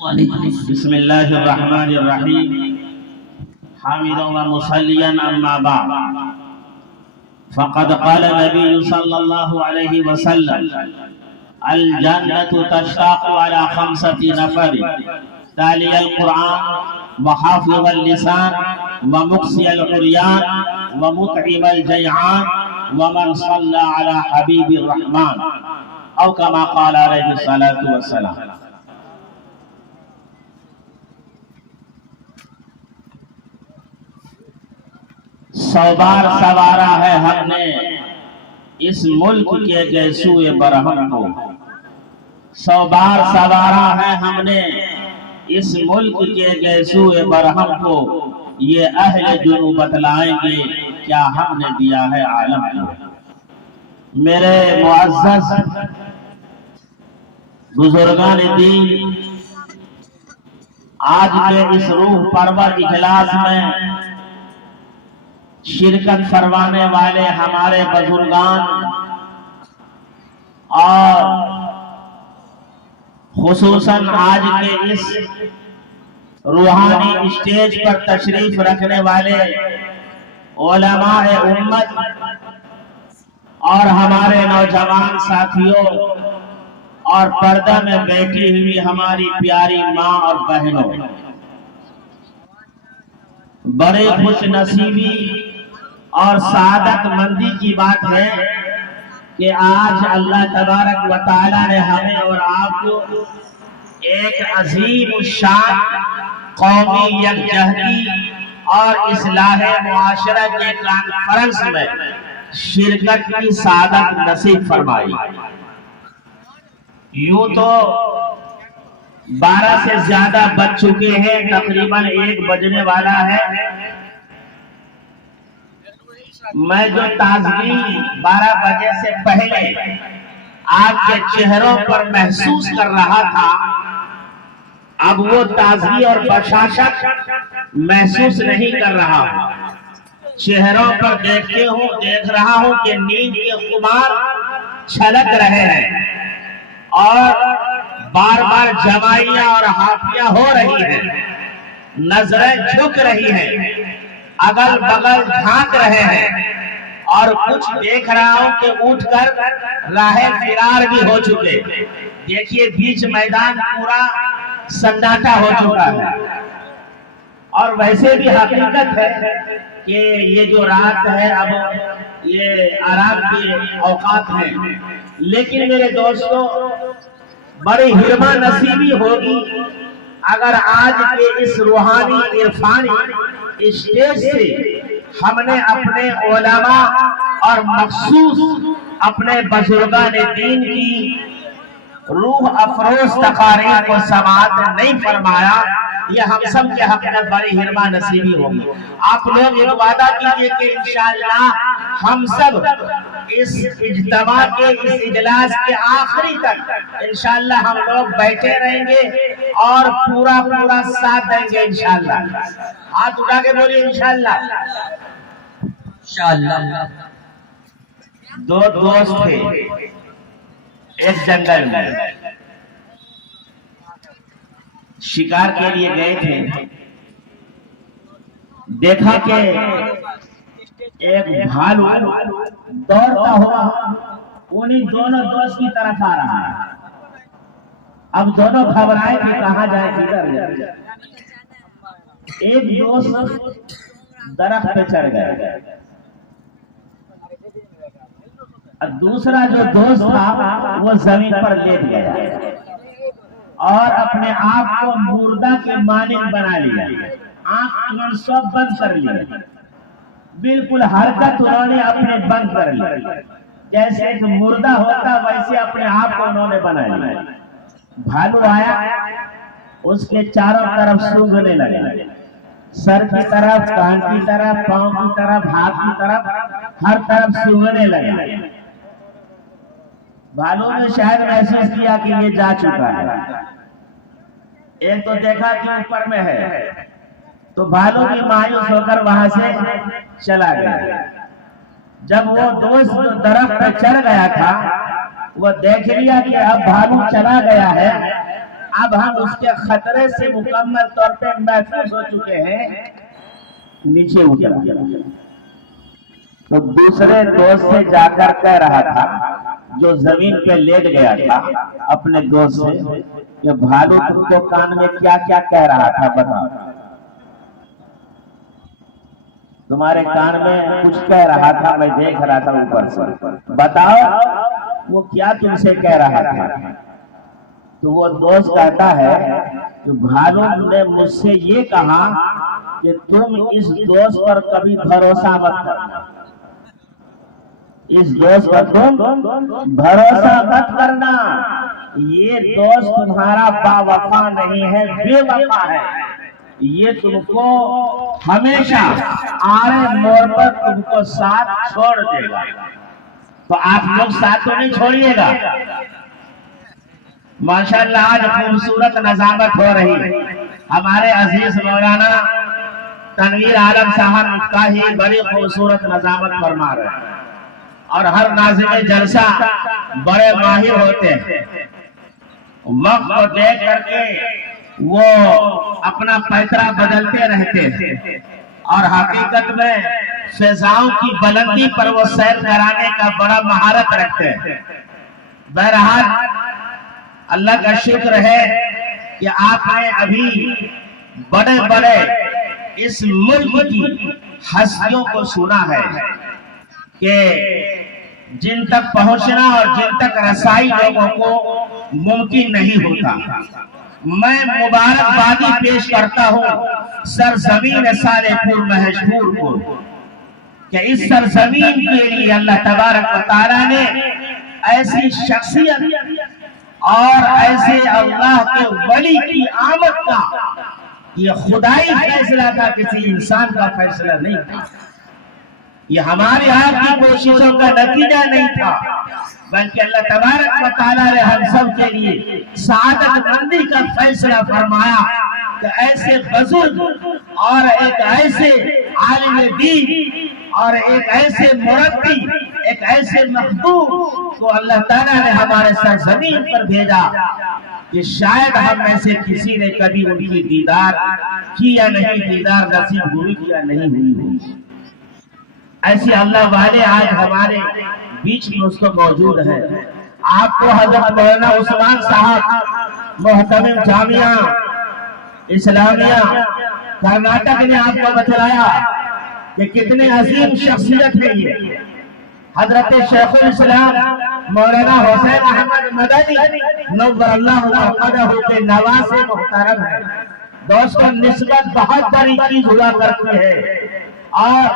بسم الله الرحمن الرحيم حامدا ومصليا أما بعد فقد قال النبي صلى الله عليه وسلم الجنة تشتاق على 5 نفر تالي القرآن وحافظ اللسان ومقسي العريان ومطعم الجيعان ومن صلى على حبيب الرحمن أو كما قال عليه الصلاة والسلام. سو بار سوارا ہے ہم نے اس ملک کے گیسوئے برہم کو، سو بار سوارا ہے ہم نے اس ملک کے گیسوئے برہم کو، یہ اہل جنو بتلائیں گے کیا ہم نے دیا ہے عالم کو. میرے معزز بزرگان دین، آج کے اس روح پرور اجلاس میں شرکت فرمانے والے ہمارے بزرگان اور خصوصاً آج کے اس روحانی اسٹیج پر تشریف رکھنے والے علماء امت اور ہمارے نوجوان ساتھیوں اور پردہ میں بیٹھی ہوئی ہماری پیاری ماں اور بہنوں، بڑے خوش نصیبی اور سعادت مندی کی بات ہے کہ آج اللہ تبارک و تعالی نے ہمیں اور آپ کو ایک عظیم الشان قومی یکجہتی اور اصلاح معاشرہ کے کانفرنس میں شرکت کی سعادت نصیب فرمائی. یوں تو 12 سے زیادہ بج چکے ہیں، تقریباً 1 بجنے والا ہے. میں جو تازگی 12 بجے سے پہلے آپ کے چہروں پر محسوس کر رہا تھا، اب وہ تازگی اور بشاشت محسوس نہیں کر رہا ہوں. چہروں پر دیکھ رہا ہوں کہ نیند کے خمار چھلک رہے ہیں اور بار بار جمائیاں اور حافیاں ہو رہی ہیں، نظریں جھک رہی ہیں، اگل بغل جھانک رہے ہیں، اور کچھ دیکھ رہا ہوں کہ اٹھ کر راہ فرار بھی ہو چکے. دیکھیے بیچ میدان پورا سناٹا ہو چکا ہے. اور ویسے بھی حقیقت ہے کہ یہ جو رات ہے اب یہ آرام کے اوقات ہیں، لیکن میرے دوستو بڑی حرمہ نصیبی ہوگی اگر آج کے اس روحانی عرفانی اسٹیج سے ہم نے اپنے علماء اور مخصوص اپنے بزرگان دین کی روح افروز تقاریر کو سماعت نہیں فرمایا. یہ ہم سب کے حق میں بڑی حرمہ نصیبی ہوگی. آپ لوگ ایک وعدہ کیجئے کہ انشاءاللہ ہم سب اس اجتماع کے اس اجلاس کے آخری تک انشاءاللہ ہم لوگ بیٹھے رہیں گے اور پورا ساتھ دیں گے انشاءاللہ. ہاتھ اٹھا کے بولیے انشاءاللہ. انشاءاللہ. 2 دوست تھے ایک جنگل میں، شکار کے لیے گئے تھے. دیکھا کہ ایک بھالو دوڑتا ہوا انہیں دونوں دوست کی طرف آ رہا ہے. اب دونوں گھبرائے کہ کہاں جائے کدھر جائے. ایک دوست درخت پہ چڑھ گیا اور دوسرا جو دوست تھا وہ زمین پر لیٹ گیا اور اپنے آپ کو مردہ کے مانند بنا لیا. آنکھ سب بند کر لی، بالکل حرکت انہوں نے اپنے بند کر لی. جیسے ایک مردہ ہوتا ویسے اپنے آپ کو انہوں نے بنا لیا. بھالو آیا، اس کے چاروں طرف سونگھنے لگا، سر کی طرف، کان کی طرف، پاؤں کی طرف، ہاتھ کی طرف، ہر طرف سونگھنے لگا. بھالو نے شاید محسوس کیا کہ یہ جا چکا ہے. ایک تو دیکھا کہ اوپر میں ہے تو بھالو بھی مایوس ہو کر وہاں سے چلا گیا. جب وہ دوست جو درخت پر چڑھ گیا تھا وہ دیکھ لیا کہ اب بھالو چلا گیا ہے اب ہم اس کے خطرے سے مکمل طور پہ محفوظ ہو چکے ہیں، نیچے اتر تو دوسرے دوست سے جا کر کہہ رہا تھا، جو زمین پہ لیٹ گیا تھا اپنے دوست سے، کہ بھالو تم کو کان میں کیا کیا کہہ رہا تھا، بتاؤ تمہارے کان میں کچھ کہہ رہا تھا، میں دیکھ رہا تھا اوپر سے، بتاؤ وہ کیا تم سے کہہ رہا تھا؟ تو وہ دوست کہتا ہے کہ بھالو نے مجھ سے یہ کہا کہ تم اس دوست پر کبھی بھروسہ مت کرنا، اس دوست پر تم بھروسہ مت کرنا، یہ دوست تمہارا با وفا نہیں ہے، بے وفا ہے، یہ تم کو ہمیشہ آڑے موڑ پر تم کو ساتھ چھوڑ دے گا۔ تو آپ لوگ ساتھ تو نہیں چھوڑیے گا؟ ماشاءاللہ آج خوبصورت نظامت ہو رہی ہے، ہمارے عزیز مولانا تنویر عالم صاحب مفتاحی بڑی خوبصورت نظامت فرما رہے ہیں، اور ہر ناظم جلسہ بڑے ماہر ہوتے ہیں، وقت کو دیکھ کر کے وہ اپنا پیترا بدلتے رہتے ہیں، اور حقیقت میں فضاؤں کی بلندی پر وہ سیر کرانے کا بڑا مہارت رکھتے ہیں۔ بہرحال اللہ کا شکر ہے کہ آپ نے ابھی بڑے بڑے اس ملک کی ہستیوں کو سنا ہے کہ جن تک پہنچنا اور جن تک رسائی لوگوں کو ممکن نہیں ہوتا۔ میں مبارکبادی پیش کرتا ہوں سرزمین سالے پور مہشپور کو، کہ اس سرزمین کے لیے اللہ تبارک و تعالیٰ نے ایسی شخصیت اور ایسے اللہ کے ولی کی آمد کا یہ خدائی فیصلہ تھا، کسی انسان کا فیصلہ نہیں تھا، یہ ہمارے آپ کی کوششوں کا نتیجہ نہیں تھا، بلکہ اللہ تبارک و تعالیٰ نے ہم سب کے لیے سعادت مندی کا فیصلہ فرمایا کہ ایسے بزرگ اور ایک ایسے عالم دین اور ایک ایسے مربی، ایک ایسے مخدوم کو اللہ تعالیٰ نے ہمارے سرزمین پر بھیجا کہ شاید ہم میں سے کسی نے کبھی ان کی دیدار کی یا نہیں، دیدار نصیب ہوئی یا نہیں ہوئی۔ ایسے اللہ والے آج ہمارے بیچ میں اس کو موجود ہے۔ آپ کو حضرت مولانا عثمان صاحب محتمم جامعہ اسلامیہ کرناٹک نے آپ کو بتلایا کہ کتنے عظیم شخصیت ہے یہ۔ حضرت شیخ الاسلام مولانا حسین احمد مدنی نور اللہ مرقدہ کے نواسے محترم ہے۔ دوستوں، نسبت بہت بڑی چیز ہوا کرتی ہے، اور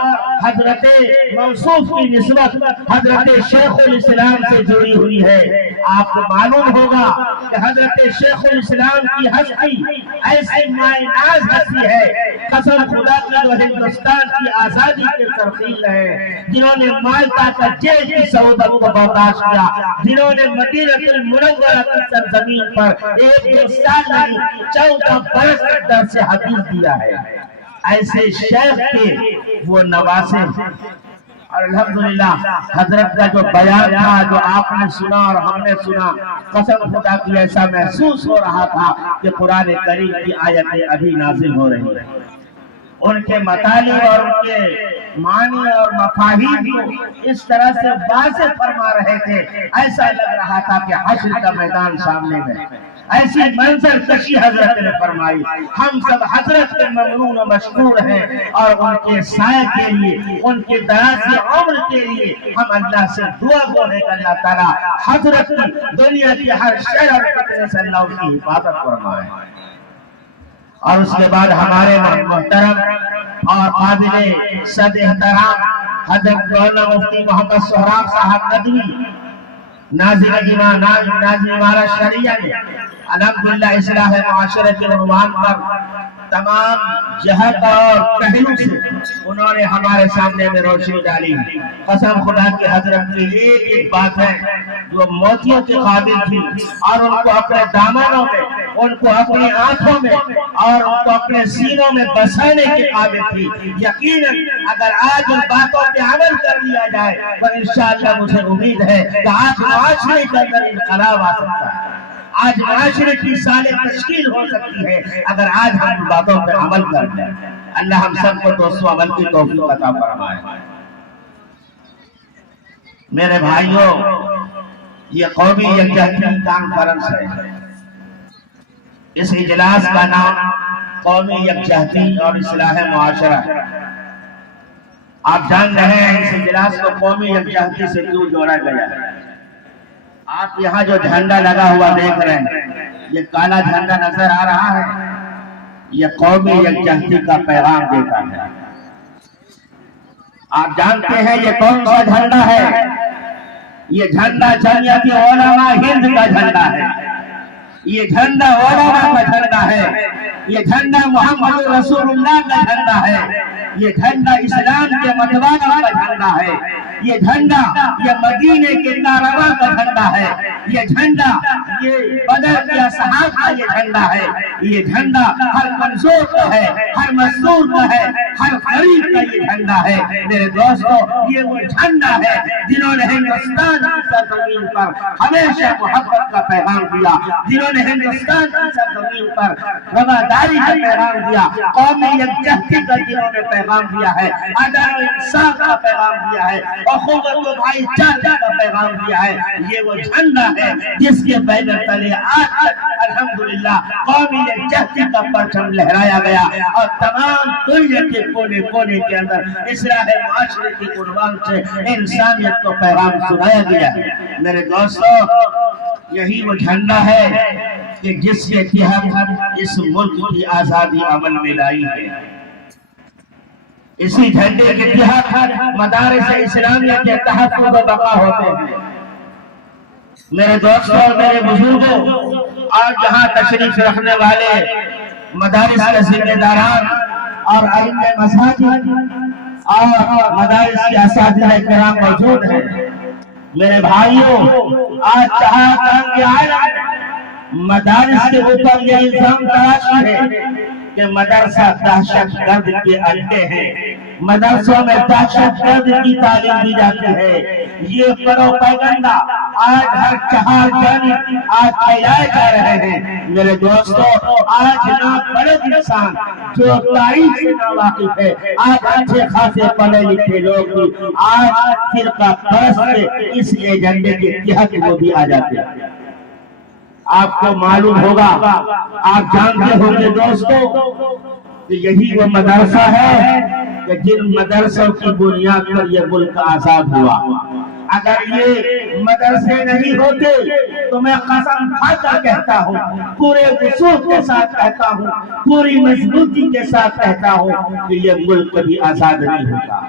حضرت موصوف کی نسبت حضرت شیخ الاسلام سے جڑی ہوئی ہے۔ آپ کو معلوم ہوگا کہ حضرت شیخ الاسلام کی ہستی ایسی مائناز ہستی ہے، قسم خدا کی، وہ ہندوستان کی آزادی کے سرخیل ہے، جنہوں نے مالٹا کا جیل کی صعوبت کو برداشت کیا، جنہوں نے مدینہ المنورہ کی سرزمین پر ایک سال نہیں 14 برس تک درس حدیث دیا ہے۔ ایسے شیخ کے وہ نواسے ہیں، اور الحمدللہ حضرت کا جو بیان تھا، جو آپ نے سنا اور ہم نے سنا، قسم خدا کی ایسا محسوس ہو رہا تھا کہ قرآن کریم کی آیتیں ابھی نازل ہو رہی ہیں۔ ان کے مطالب اور ان کے معنی اور مفاہیم کو اس طرح سے واضح فرما رہے تھے، ایسا لگ رہا تھا کہ حشر کا میدان سامنے ہے۔ ایسی منظر کشی حضرت نے فرمائی۔ ہم سب حضرت کے ممنون و مشکور ہیں، اور ان کے سائے کے لیے، ان کے دراز عمر کے لیے ہم اللہ سے دعا گو ہیں کہ اللہ تعالیٰ حضرت کی دنیا کی ہر شر اور فتنے سے اللہ اس کی حفاظت فرمائے۔ اور اس کے بعد ہمارے محترم اور قابل صد احترام حضرت مولانا مفتی محمد سہراب صاحب ندوی ناظم امارت شریعہ نے الحمدللہ اصلاح معاشرے کے عنوان پر تمام جہت اور پہلو سے انہوں نے ہمارے سامنے میں روشنی ڈالی۔ قسم خدا کی حضرت کی ایک بات ہے جو موتیوں کے قابل تھی، اور ان کو اپنے دامنوں میں، ان کو اپنی آنکھوں میں اور ان کو اپنے سینوں میں بسانے کے قابل تھی۔ یقیناً اگر آج ان باتوں پہ عمل کر لیا جائے تو انشاءاللہ مجھے امید ہے کہ آج معاشرے کے اندر انقلاب آ سکتا ہے۔ آج معاشرے کی سالیں تشکیل ہو سکتی ہے اگر آج ہم باتوں پر عمل کر لیں۔ اللہ ہم سب کو دوستو عمل کی توفیق عطا فرمائے۔ میرے بھائیوں، یہ قومی یکجہتی کانفرنس ہے۔ اس اجلاس کا نام قومی یکجہتی اور اصلاح معاشرہ ہے۔ آپ جان رہے ہیں اس اجلاس کو قومی یکجہتی سے کیوں جوڑا گیا ہے۔ آپ یہاں جو جھنڈا لگا ہوا دیکھ رہے ہیں، یہ کالا جھنڈا نظر آ رہا ہے، یہ قومی یکجہتی کا پیغام دیتا ہے۔ آپ جانتے ہیں یہ کون سا جھنڈا ہے؟ یہ جھنڈا جمعیت علماء ہند کا جھنڈا ہے۔ یہ جھنڈا علماء کا جھنڈا ہے۔ یہ جھنڈا محمد رسول اللہ کا جھنڈا ہے۔ یہ جھنڈا اسلام کے متوالوں کا جھنڈا ہے۔ یہ جھنڈا یہ مدینے کے کارواں کا جھنڈا ہے۔ یہ جھنڈا یہ بدر کے اصحاب کا یہ جھنڈا ہے۔ یہ جھنڈا ہر کمزور کا ہے، ہر مظلوم کا ہے، ہر غریب کا یہ جھنڈا ہے۔ میرے دوستو، یہ وہ جھنڈا ہے جنہوں نے ہندوستان کی سرزمین پر ہمیشہ محبت کا پیغام دیا، جنہوں نے ہندوستان کی سرزمین پر رواداری کا پیغام دیا، قومی یکجہتی کا جنہوں نے پیغام دیا ہے، عدل و انصاف کا پیغام دیا ہے، اخوت و بھائی چارے کا پیغام دیا ہے۔ یہ وہ جھنڈا ہے جس کے بیدر تلے آج تک الحمدللہ قومی یکجہتی کا پرچم لہرایا گیا اور تمام دنیا کے کونے کونے کے اندر اصلاح معاشرے کی عنوان سے انسانیت کو پیغام سنایا گیا ہے۔ میرے دوستو، یہی وہ جھنڈا ہے کہ جس کے تحت اس ملک کی آزادی عمل میں لائی ہے۔ اسی جھنڈے کے تحت مدارس اسلامیہ کے تحفظ و بقا ہوتے ہیں۔ میرے دوستوں اور میرے بزرگوں، آج جہاں تشریف رکھنے والے مدارس کے ذمہ داران اور ائمہ مساجد اور مدارس کے اساتذہ کرام موجود ہیں، میرے بھائیوں، آج جہاں تنگ عالم مدارس کے اوپر یہ الزام تراشی ہے کہ مدرسہ دہشت گرد کے اڈے ہیں، مدرسوں میں دہشت گرد کی تعلیم دی جاتی ہے۔ یہ پروپیگنڈا آج ہر چہار جانب آج پھیلائے جا رہے ہیں۔ میرے دوستو، آج نابلد انسان جو تاریخ سے ناواقف ہے، آج اچھے خاصے پڑھے لکھے لوگ بھی آج فرقہ پرست کے اس ایجنڈے کے تحت وہ بھی آ جاتے ہیں۔ آپ کو معلوم ہوگا، آپ جانتے ہوں گے دوستو، کہ یہی وہ مدرسہ ہے کہ جن مدرسوں کی بنیاد پر یہ ملک آزاد ہوا۔ اگر یہ مدرسے نہیں ہوتے تو میں قسم کھا کر کہتا ہوں، پورے وثوق کے ساتھ کہتا ہوں، پوری مضبوطی کے ساتھ کہتا ہوں کہ یہ ملک کبھی آزاد نہیں ہوتا۔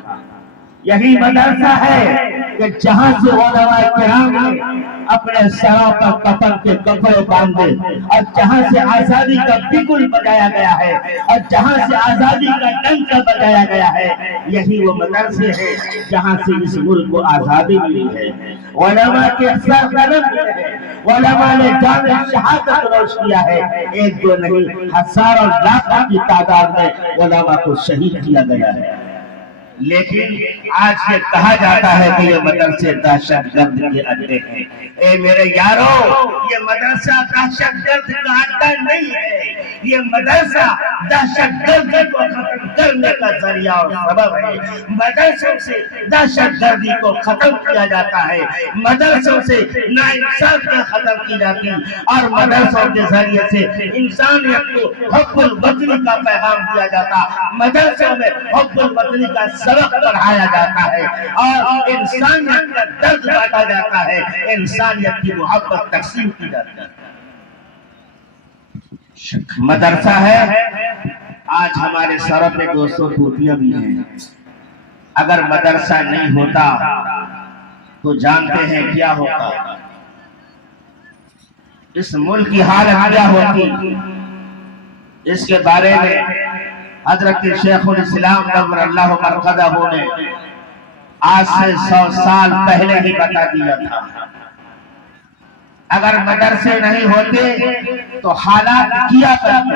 یہی مدرسہ ہے کہ جہاں سے علماء کرام نے اپنے سروں پر کفن کے کپڑے باندھے اور جہاں سے آزادی کا بگل بجایا گیا ہے اور جہاں سے آزادی کا ڈنکا بجایا گیا ہے، یہی وہ مدرسے ہیں جہاں سے اس ملک کو آزادی ملی ہے۔ علماء کے سر قلم ہوئے ہیں، علماء نے جان شہادت نوش کیا ہے۔ ایک دو نہیں، ہزاروں لاکھوں کی تعداد میں علماء کو شہید کیا گیا ہے۔ لیکن آج یہ کہا جاتا ہے کہ یہ مدرسے دہشت گرد کے اڈے ہیں۔ اے میرے یارو، یہ مدرسہ دہشت گرد کا اڈا نہیں ہے، یہ مدرسہ دہشت گرد کو ختم کرنے کا ذریعہ اور سبب ہے۔ مدرسوں سے دہشت گردی کو ختم کیا جاتا ہے، مدرسوں سے ناانصافیاں ختم کی جاتی اور مدرسوں کے ذریعے سے انسانیت کو حب الوطنی کا پیغام دیا جاتا، مدرسوں میں حب الوطنی کا سبق پڑھایا جاتا ہے اور انسانیت کا درد بانٹا جاتا ہے، انسانیت کی محبت تقسیم کی جاتی ہے۔ مدرسہ ہے، آج ہمارے سروں پہ دوستوں ٹوپیاں بھی ہیں۔ اگر مدرسہ نہیں ہوتا تو جانتے ہیں کیا ہوتا، اس ملک کی حالت کیا ہوتی۔ اس کے بارے میں حضرت شیخ الاسلام نور اللہ مرقدہ نے آج سے 100 سال پہلے ہی بتا دیا تھا۔ اگر مدرسے نہیں ہوتے تو حالات کیا کرتے۔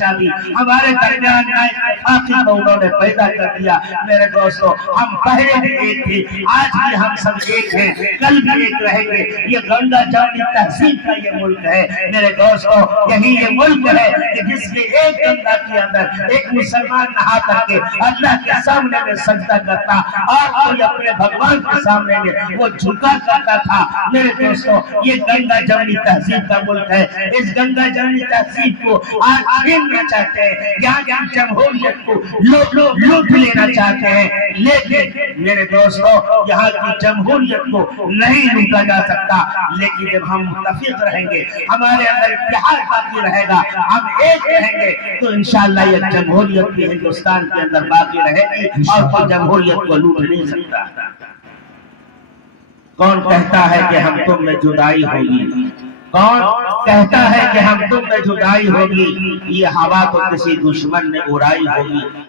مٹا دی، ہمارے درمیان نہ اتفاقی کو انہوں نے پیدا کر دیا۔ میرے دوستو ہم پہلے بھی ایک تھے، آج بھی ہم سب ایک ہیں، کل بھی ایک رہیں گے۔ یہ گنگا جمنی تہذیب کا یہ ملک ہے میرے دوستو، یہی یہ ملک ہے کہ جس کے ایک گنگا کے اندر ایک مسلمان نہا کر کے اللہ کے سامنے میں سجدہ کرتا اور کوئی اپنے بھگوان کے سامنے میں وہ جھکا کرتا تھا۔ میرے دوستو یہ گنگا جمنی تہذیب کا ملک ہے، اس گنگا جمنی تہذیب کو آج چھیننا چاہتے ہیں، یہاں کی جمہوریت کو لوٹ لینا چاہتے ہیں، لیکن میرے دوستو یہاں کی جمہوریت کو نہیں لوٹا جا سکتا۔ لیکن جب ہم متفق رہیں گے، ہمارے اندر اتحاد باقی رہے گا، ہم ایک رہیں گے، تو انشاءاللہ یہ جمہوریت بھی ہندوستان کے اندر باقی رہے گی اور کوئی جمہوریت کو لوٹ نہیں سکتا۔ کون کہتا ہے کہ ہم تم میں جدائی ہوگی؟ کون کہتا ہے کہ ہم تم میں جدائی ہوگی؟ یہ ہوا تو کسی دشمن نے اڑائی ہوگی۔